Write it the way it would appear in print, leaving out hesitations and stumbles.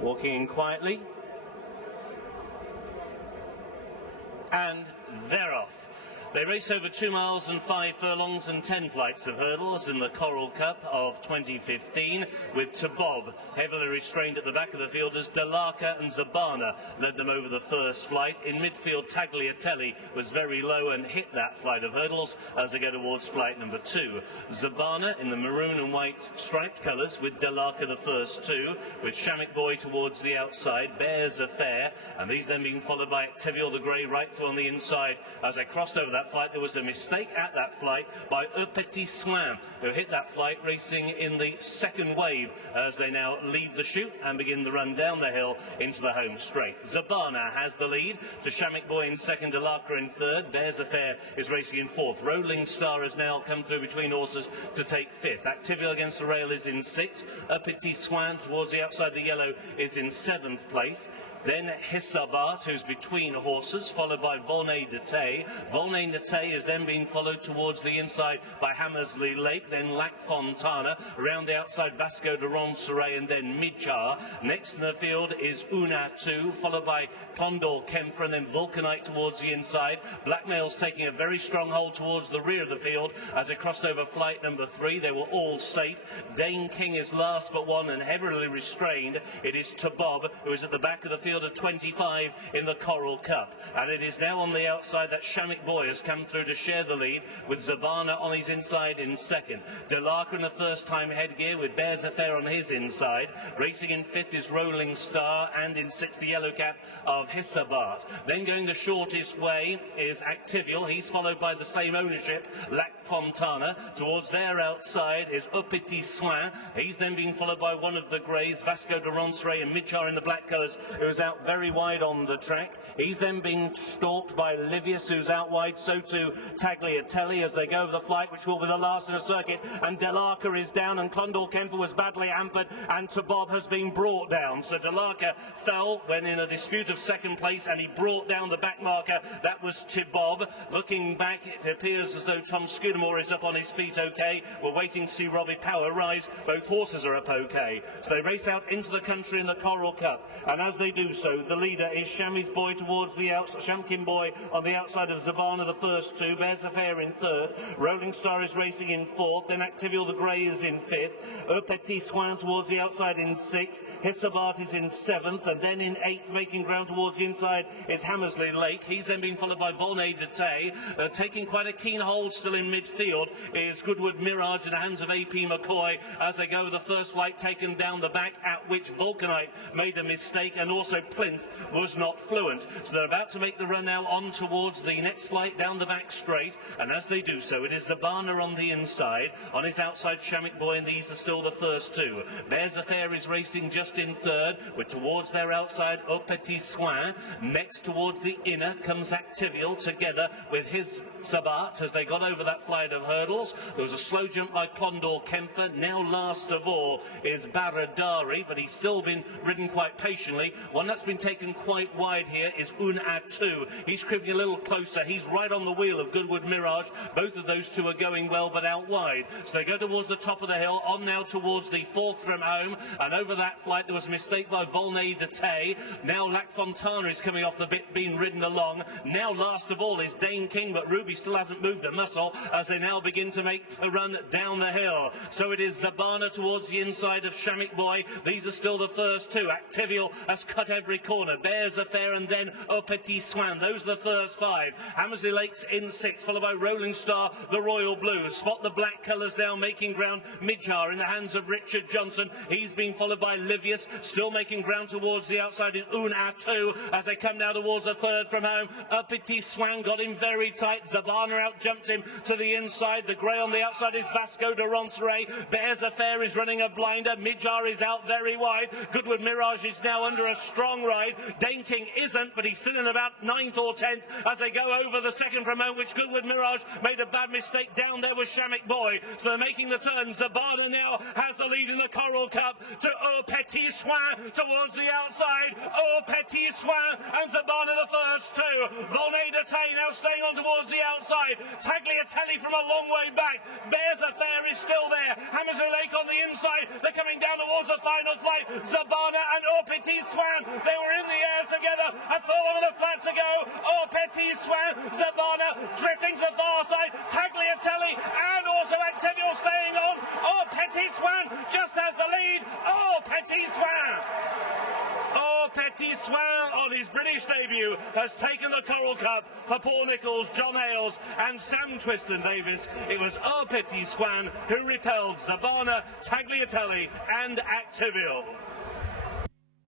Walking in quietly. And they're off. They race over 2 miles and 5 furlongs and 10 flights of hurdles in the Coral Cup of 2015, with Tabob heavily restrained at the back of the field as Dalaka and Zabana led them over the first flight. In midfield, Tagliatelli was very low and hit that flight of hurdles as they go towards flight number 2. Zabana in the maroon and white striped colours with Dalaka the first 2, with Shamik Boy towards the outside, Bears Affair, and these then being followed by Activio the Grey right through on the inside. As they crossed over that flight, there was a mistake at that flight by Un Petit Soin, who hit that flight racing in the second wave as they now leave the chute and begin the run down the hill into the home straight. Zabana has the lead to Shamik Boy in second, Dalaka in third. Bears Affair is racing in fourth. Rolling Star has now come through between horses to take fifth. Activio against the rail is in sixth. Un Petit Soin towards the outside the yellow is in seventh place. Then Hissabat, who's between horses, followed by Volney de Tay. Volney de Tay is then being followed towards the inside by Hammersley Lake, then Lac Fontana. Around the outside, Vasco de Ronceray, and then Midjar. Next in the field is Unatu, followed by Condor Kempfer, and then Vulcanite towards the inside. Blackmail's taking a very strong hold towards the rear of the field as they crossed over flight number 3. They were all safe. Dane King is last but one and heavily restrained. It is Tabob, who is at the back of the field of 25 in the Coral Cup. And it is now on the outside that Shamik Boy has come through to share the lead with Zabana on his inside in second. Dalaka in the first time headgear with Bears Affair on his inside. Racing in fifth is Rolling Star, and in sixth the yellow cap of Hissabat. Then going the shortest way is Activial. He's followed by the same ownership, Lac Fontana. Towards their outside is Un Petit Soin. He's then being followed by one of the greys, Vasco de Ronceray, and Midjar in the black colours, who is out very wide on the track. He's then being stalked by Livius, who's out wide, so too Tagliatelli as they go over the flight, which will be the last in the circuit. And Dalaka is down, and Condor Kempfer was badly hampered, and Tabob has been brought down. So Dalaka fell when in a dispute of second place, and he brought down the back marker. That was Tabob. Looking back, it appears as though Tom Scudamore is up on his feet okay. We're waiting to see Robbie Power rise. Both horses are up okay. So they race out into the country in the Coral Cup, and as they do so, the leader is Shammy's Boy towards the outside, Shamkin Boy on the outside of Zabana, the first 2. Bears Affair in third. Rolling Star is racing in fourth. Then Activio the Grey is in fifth. Un Petit Soin towards the outside in sixth. Hissabat is in seventh, and then in eighth, making ground towards the inside, is Hammersley Lake. He's then being followed by Volney de Tay. Taking quite a keen hold still in midfield is Goodwood Mirage in the hands of A.P. McCoy as they go the first flight taken down the back, at which Vulcanite made a mistake, and also Plinth was not fluent. So they're about to make the run now on towards the next flight down the back straight, and as they do so, it is Zabana on the inside. On his outside, Shamik Boy, and these are still the first 2. Bears Affair is racing just in third, with towards their outside Un Petit Soin. Next towards the inner comes Activial together with his Sabat as they got over that flight of hurdles. There was a slow jump by Condor Kempfer. Now last of all is Baradari, but he's still been ridden quite patiently. One that's been taken quite wide here is Unatu. He's creeping a little closer. He's right on the wheel of Goodwood Mirage. Both of those two are going well, but out wide. So they go towards the top of the hill, on now towards the fourth from home, and over that flight there was a mistake by Volney de Tay. Now Lac Fontana is coming off the bit, being ridden along. Now last of all is Dane King, but Ruby still hasn't moved a muscle as they now begin to make a run down the hill. So it is Zabana towards the inside of Shamik Boy. These are still the first 2. Activial has cut every corner. Bears Affair and then Un Petit Soin. Those are the first 5. Hammersley Lake's in 6th, followed by Rolling Star, the Royal Blues. Spot the black colours now making ground. Midjar in the hands of Richard Johnson. He's been followed by Livius. Still making ground towards the outside is Unatu as they come now towards the third from home. Un Petit Soin got him very tight. Zabana out-jumped him to the inside. The grey on the outside is Vasco de Ronceray. Bears Affair is running a blinder. Midjar is out very wide. Goodwood Mirage is now under a strong ride. Dane King isn't, but he's still in about 9th or 10th as they go over the second from home, which Goodwood Mirage made a bad mistake. Down there was Shamik Boy. So they're making the turn. Zabana now has the lead in the Coral Cup to Un Petit Soin towards the outside. Un Petit Soin and Zabana the first 2. Volney de Tay now staying on towards the outside. outside. Tagliatelle from a long way back. Bears Affair is still there. Hammersley Lake on the inside. They're coming down towards the final flight. Zabana and Au Petit Soin. They were in the air together. A furlong and a flat to go. Au Petit Soin. Zabana drifting to the far side. Tagliatelle and also Activio staying on. Au Petit Soin just has the lead. Au Petit Soin. Au Petit Soin on his British debut has taken the Coral Cup for Paul Nicholls, John Hales and Sam Twiston Davis. It was Au Petit Soin who repelled Zabana, Tagliatelle and Activio.